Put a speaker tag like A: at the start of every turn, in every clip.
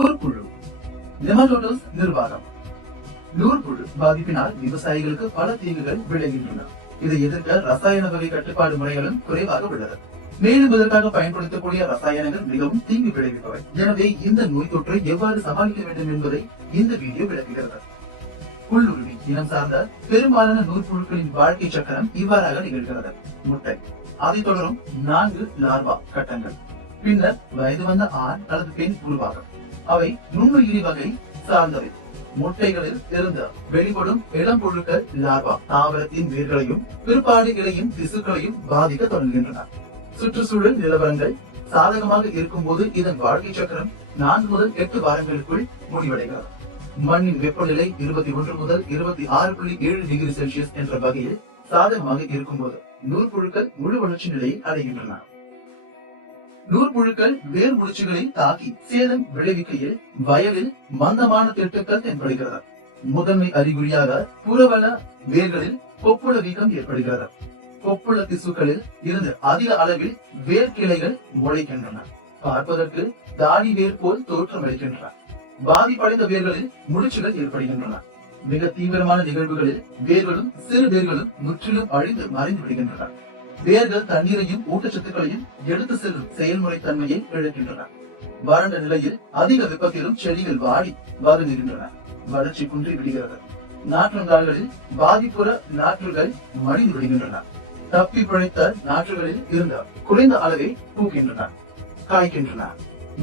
A: குறுக்குழு நெமடோடஸ் நிர்வாகம். நூற்புழு பாதிப்பினால் விவசாயிகளுக்கு பல தீங்குகள் விளைகின்றன. இதை எதிர்க்க ரசாயன வகை கட்டுப்பாடு முறைகளும் குறைவாக உள்ளது. மேலும் இதற்காக பயன்படுத்தக்கூடிய ரசாயனங்கள் மிகவும் தீங்கு விளைவிப்பவை. எனவே இந்த நோய் தொற்றை எவ்வாறு சமாளிக்க வேண்டும் என்பதை இந்த வீடியோ விளக்குகிறது. புல்லுருவி இனம் சார்ந்த பெரும்பாலான நூற்புழுக்களின் வாழ்க்கை சக்கரம் இவ்வாறாக நிகழ்கிறது. முட்டை. அதைத் தொடரும் நான்கு லார்வா கட்டங்கள். பின்னர் வயது வந்த ஆண் அல்லது பெண் உருவாகும் அவை நுண்ணுயிரி வகை சார்ந்தவை. முட்டைகளில் இருந்து வெளிப்படும் இளம் புழுக்கள் லார்வா தாவரத்தின் வேர்களையும் பிற்பாடு இலையும் திசுக்களையும் பாதிக்க தொடங்குகின்றன. சுற்றுச்சூழல் நிலவரங்கள் சாதகமாக இருக்கும்போது இதன் வாழ்க்கை சக்கரம் நான்கு முதல் எட்டு வாரங்களுக்குள் முடிவடைகிறது. மண்ணின் வெப்பநிலை இருபத்தி ஒன்று முதல் இருபத்தி ஆறு புள்ளி ஏழு டிகிரி செல்சியஸ் என்ற வகையில் சாதகமாக இருக்கும்போது நூற்புழுக்கள் முழு வளர்ச்சி நிலையை அடைகின்றன. நூற்புழுக்கள் வேர் முடிச்சுகளை தாக்கி சேதம் விளைவிக்கையில் வயலில் மந்தமான திட்டுக்கள் தென்படுகிறது. முதன்மை அறிகுறியாக புறவல வேர்களில் கொப்புள வீக்கம் ஏற்படுகிறது. கொப்புள திசுக்களில் இருந்து அதிக அளவில் வேர் கிளைகள் முளைக்கின்றன. பார்ப்பதற்கு தாடி வேர் போல் தோற்றமளிக்கின்றன பாதிப்படைந்த வேர்களில் முடிச்சுகள் ஏற்படுகின்றன. மிக தீவிரமான நிகழ்வுகளில் வேர்களும் சிறு வேர்களும் முற்றிலும் அழிந்து மறைந்து விடுகின்றன. வேர்கள் தண்ணீரையும் ஊட்டச்சத்துக்களையும் எடுத்து செல்லும் செயல்முறை தன்மையை இழக்கின்றன. வறண்ட நிலையில் அதிக வெப்பத்திலும் செடிகள் வாடி வருகின்றன வளர்ச்சி குன்றி விடுகிறது. நாற்றுங்கால்களில் பாதிப்புற நாற்றுகள் மடிந்து விடுகின்றன. தப்பி பிழைத்த நாற்றுகளில் இருந்த குறைந்த அளவை பூக்கின்றன காய்க்கின்றன.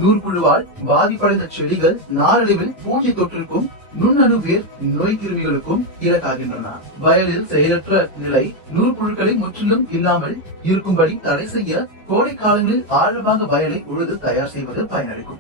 A: நூற்புழுவால் பாதிப்படைந்த செடிகள் நாளடைவில் பூச்சி தொற்றிற்கும் நுண்ணணுவேர் நோய் கிருமிகளுக்கும் இலக்காகின்றன. வயலில் செயலற்ற நிலை நூற்புழுக்களை முற்றிலும் இல்லாமல் இருக்கும்படி தடை செய்ய கோடை காலங்களில் ஆழமாக வயலை உழுது தயார் செய்வது பயனளிக்கும்.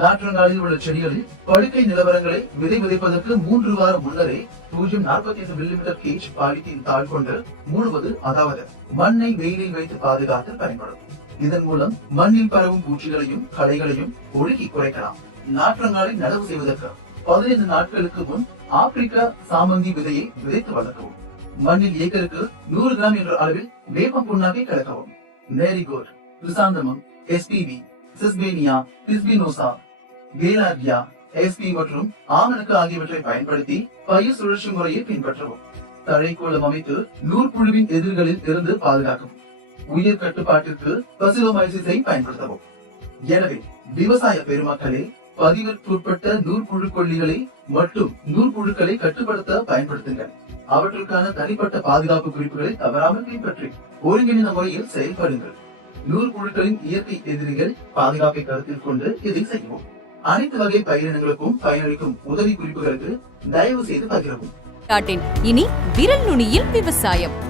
A: நாற்றங்காலில் உள்ள செடிகளில் படுக்கை நிலவரங்களை விதை விதைப்பதற்கு மூன்று வாரம் முன்னரே பூஜ்ஜியம் நாற்பத்தி ஐந்து மில்லிமீட்டர் கேஜ் பாலித்தீன் தாழ் கொண்டு மூடுவது அதாவது மண்ணை வெயிலில் வைத்து பாதுகாத்து பயன்படும். இதன் மூலம் மண்ணில் பரவும் பூச்சிகளையும் களைகளையும் ஒழுகி குறைக்கலாம். நாற்றங்காலை நடவு செய்வதற்கு பதினைந்து நாட்களுக்கு முன் ஆப்பிரிக்கா சாமந்தி விதையை விதைத்து வளர்க்கவும். மண்ணில் ஏக்கருக்கு நூறு கிராம் என்ற அளவில் வேப்பம் புண்ணாக்கை கலக்கவும். Marigold chrysanthemum SPB sesbania bispinosa gaillardia S P மற்றும் ஆமணக்கு ஆகியவற்றை பயன்படுத்தி பயிர் சுழற்சி முறையை பின்பற்றவும். தழைக்கோளம் அமைத்து நூற்புழுவின் எதிர்களில் இருந்து பாதுகாக்கவும். உயிர் கட்டுப்பாட்டிற்கு பசிலோமைசிஸை பயன்படுத்தவும். எனவே விவசாய பெருமக்களே பதிவிற்குட்பட்ட நூற்புழு கொல்லிகளை மற்றும் நூற்புழுக்களை கட்டுப்படுத்த பயன்படுத்துங்கள். அவற்றுக்கான தனிப்பட்ட பாதுகாப்பு குறிப்புகளை தவறாமல் பின்பற்றி ஒருங்கிணைந்த முறையில் செயல்படுங்கள். நூற்புழுக்களின் இயற்கை எதிரிகள் பாதுகாப்பை கருத்தில் கொண்டு இதை செய்வோம். அனைத்து வகை பயிரினங்களுக்கும் பயனளிக்கும் உதவி குறிப்புகளுக்கு தயவு செய்து பகிரவும்
B: இனி விரல் நுனியில் விவசாயம்.